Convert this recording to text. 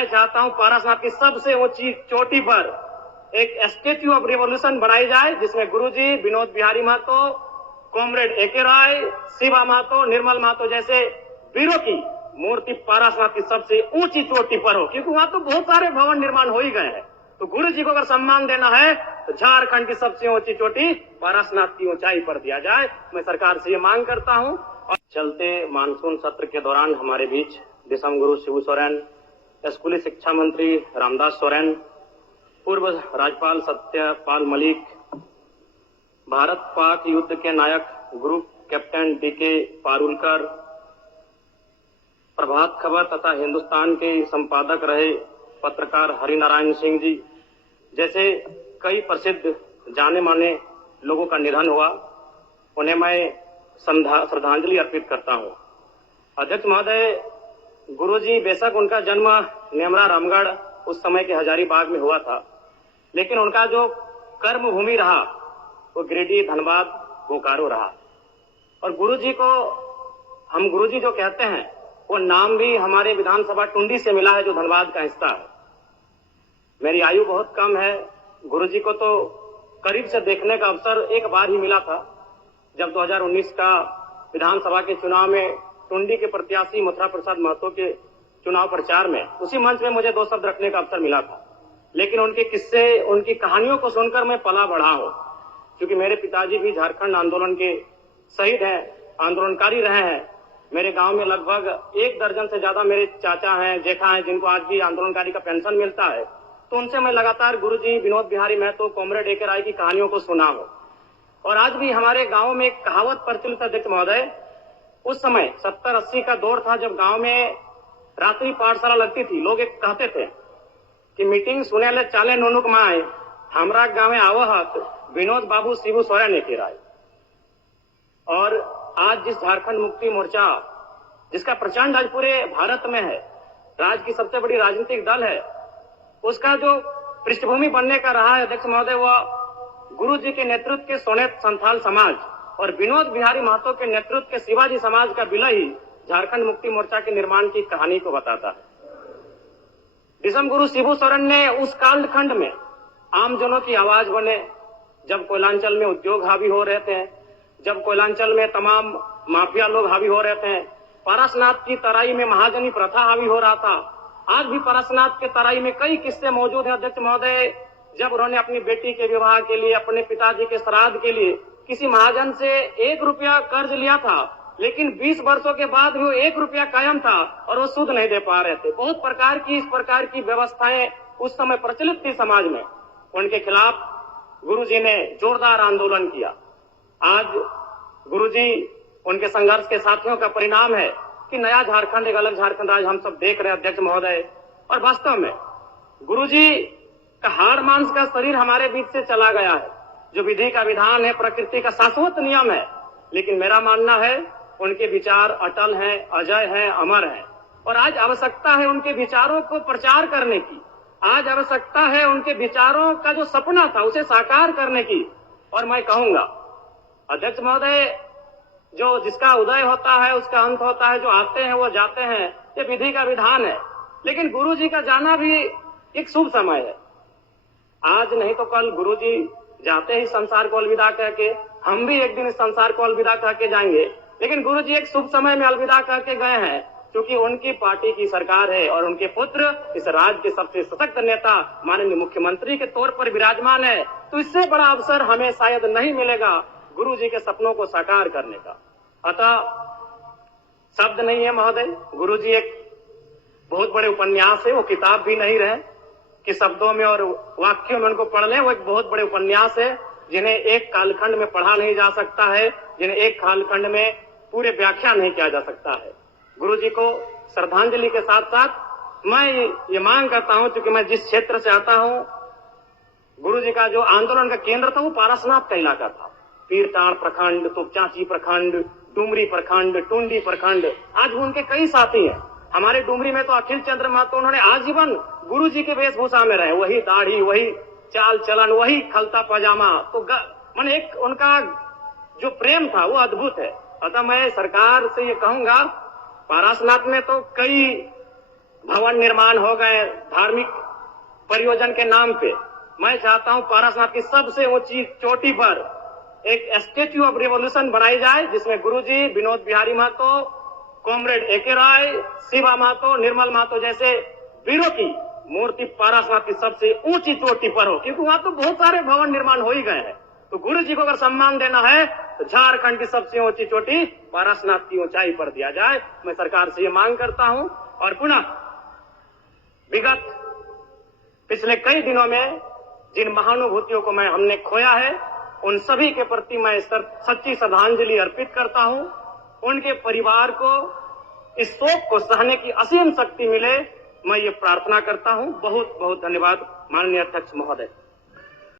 मैं चाहता हूं पारासात की सबसे ऊंची चोटी पर एक स्टैच्यू ऑफ रिवॉल्यूशन बनाई जाए, जिसमें गुरुजी, विनोद बिहारी महतो, कॉमरेड एके राय, शिवा महतो, निर्मल महतो जैसे वीरों की मूर्ति पारासात की सबसे ऊंची चोटी पर हो, क्योंकि वहां तो बहुत सारे भवन निर्माण हो ही गए हैं। तो गुरु जी को अगर सम्मान देना है तो झारखंड की सबसे ऊंची चोटी पारासनाथ की ऊंचाई पर दिया जाए। मैं सरकार से ये मांग करता हूं। और चलते मानसून सत्र के दौरान हमारे बीच दिसम गुरु शिबू सोरेन, स्कूली शिक्षा मंत्री रामदास सोरेन, पूर्व राज्यपाल सत्यपाल मलिक, भारत पाक युद्ध के नायक group captain DK Parulkar, Prabhat Khabar तथा हिंदुस्तान के संपादक रहे पत्रकार हरिनारायण सिंह जी जैसे कई प्रसिद्ध जाने माने लोगों का निधन हुआ, उन्हें मैं श्रद्धांजलि अर्पित करता हूं। अध्यक्ष महोदय, गुरुजी बेशक उनका जन्म नेमरा रामगढ़ उस समय के हजारीबाग में हुआ था, लेकिन उनका जो कर्म भूमि रहा वो गिरिडीह, धनबाद, बोकारो रहा। और गुरुजी को हम गुरुजी जो कहते हैं वो नाम भी हमारे विधानसभा टुंडी से मिला है, जो धनबाद का हिस्सा है। मेरी आयु बहुत कम है, गुरुजी को तो करीब से देखने का अवसर एक बार ही मिला था, जब 2019 का विधानसभा के चुनाव में टुंडी के प्रत्याशी मथुरा प्रसाद महतो के चुनाव प्रचार में उसी मंच में मुझे 2 शब्द रखने का अवसर मिला था। लेकिन उनके किस्से, उनकी कहानियों को सुनकर मैं पला बढ़ा हूं, क्योंकि मेरे पिताजी भी झारखंड आंदोलन के शहीद हैं, आंदोलनकारी रहे हैं। मेरे गांव में लगभग 1 दर्जन से ज्यादा मेरे चाचा हैं, जेठा हैं, जिनको आज भी आंदोलनकारी का पेंशन मिलता है। तो उनसे मैं लगातार गुरुजी, विनोद बिहारी महतो, कॉमरेड एके राय की कहानियों को सुना हूं। और आज भी हमारे गांव में एक कहावत प्रचलित, अध्यक्ष महोदय, उस समय 70-80 का दौर था जब गांव में रात्रि पाठशाला लगती थी। लोग एक कहते थे कि मीटिंग सुने ले चाले नोनुक माए, हमरा गांव में आवहत विनोद बाबू शिबू सोरेन एके राय। और आज जिस झारखंड मुक्ति मोर्चा, जिसका प्रचंड आज पूरे भारत में है, राज्य की सबसे बड़ी राजनीतिक दल है, उसका जो पृष्ठभूमि बनने का रहा है, अध्यक्ष महोदय, वह गुरु जी के नेतृत्व के सोनेत संथाल समाज और विनोद बिहारी महतो के नेतृत्व के शिवाजी समाज का विलय ही झारखंड मुक्ति मोर्चा के निर्माण की कहानी को बताता है। दिसम गुरु शिबू सोरेन ने उस कालखंड में आमजनों की आवाज बने, जब कोयलांचल में उद्योग हावी हो रहे थे, जब कोयलांचल में तमाम माफिया लोग हावी हो रहे थे, पारसनाथ की तराई में महाजनी प्रथा हावी हो रहा था। आज भी पारसनाथ के तराई में कई किस्से मौजूद हैं, अध्यक्ष महोदय, जब उन्होंने अपनी बेटी के विवाह के लिए, अपने पिताजी के श्राद्ध के लिए किसी महाजन से 1 रुपया कर्ज लिया था, लेकिन 20 वर्षों के बाद भी वो 1 रुपया कायम था और वो सूद नहीं दे पा रहे थे। बहुत प्रकार की इस प्रकार की व्यवस्थाएं उस समय प्रचलित थी समाज में। उनके खिलाफ गुरुजी ने जोरदार आंदोलन किया। आज गुरुजी, उनके संघर्ष के साथियों का परिणाम है कि नया झारखंड, एक अलग झारखंड आज हम सब देख रहे हैं, अध्यक्ष महोदय। और वास्तव में गुरुजी का हाड़ मांस का शरीर हमारे बीच से चला गया है। जो विधि का विधान है, प्रकृति का शाश्वत नियम है, लेकिन मेरा मानना है उनके विचार अटल हैं, अजय हैं, अमर हैं। और आज आवश्यकता है उनके विचारों को प्रचार करने की। आज आवश्यकता है उनके विचारों का जो सपना था उसे साकार करने की। और मैं कहूंगा, अध्यक्ष महोदय, जो जिसका उदय होता है उसका अंत होता है, जो आते हैं वो जाते हैं, ये विधि का विधान है। लेकिन गुरुजी का जाना भी एक शुभ समय है। आज नहीं तो कल गुरुजी जाते ही संसार को अलविदा कह के, हम भी एक दिन इस संसार को अलविदा कह के जाएंगे। लेकिन गुरुजी एक शुभ समय में अलविदा कह के गए हैं, क्योंकि उनकी पार्टी की सरकार है और उनके पुत्र इस राज्य के सबसे सशक्त नेता माननीय मुख्यमंत्री के तौर पर विराजमान है। तो इससे बड़ा अवसर हमें शायद नहीं मिलेगा गुरु जी के सपनों को साकार करने का। अतः शब्द नहीं है महोदय, गुरु जी एक बहुत बड़े उपन्यास है, वो किताब भी नहीं रहे कि शब्दों में और वाक्यों में उनको पढ़ लें। वो एक बहुत बड़े उपन्यास है जिन्हें एक कालखंड में पढ़ा नहीं जा सकता है, जिन्हें एक कालखंड में पूरे व्याख्या नहीं किया जा सकता है। गुरु जी को श्रद्धांजलि के साथ साथ मैं ये मांग करता हूं, क्योंकि मैं जिस क्षेत्र से आता हूं, गुरु जी का जो आंदोलन का केंद्र था वो पारसनाथ का इलाका था। पीरटांड़ प्रखंड, तुपचांची प्रखंड, डुमरी प्रखंड, टुंडी प्रखंड, आज भी उनके कई साथी हैं। हमारे डुमरी में तो अखिल चंद्र महतो, उन्होंने आजीवन गुरु जी के वेशभूषा में रहे, वही दाढ़ी, वही चाल चलन, वही खलता पजामा। तो मन एक उनका जो प्रेम था वो अद्भुत है। अतः मैं सरकार से ये कहूंगा, पारसनाथ में तो कई भवन निर्माण हो गए धार्मिक परियोजन के नाम पे। मैं चाहता हूं पारसनाथ की सबसे ऊंची चोटी पर एक स्टेच्यू ऑफ रिवॉल्यूशन बनाई जाए, जिसमें गुरुजी, विनोद बिहारी महतो, कॉमरेड एके राय, शिवा महतो, निर्मल महतो जैसे वीरों की मूर्ति पारसनाथ की सबसे ऊंची चोटी पर हो, क्योंकि वहां तो बहुत सारे भवन निर्माण हो ही गए हैं। तो गुरु जी को अगर सम्मान देना है तो झारखंड की सबसे ऊंची चोटी पारसनाथ की ऊंचाई पर दिया जाए। मैं सरकार से ये मांग करता हूं। और पुनः विगत पिछले कई दिनों में जिन महानुभूतियों को हमने खोया है, उन सभी के प्रति मैं सच्ची श्रद्धांजलि अर्पित करता हूं। उनके परिवार को इस शोक को सहने की असीम शक्ति मिले, मैं ये प्रार्थना करता हूं। बहुत बहुत धन्यवाद माननीय अध्यक्ष महोदय।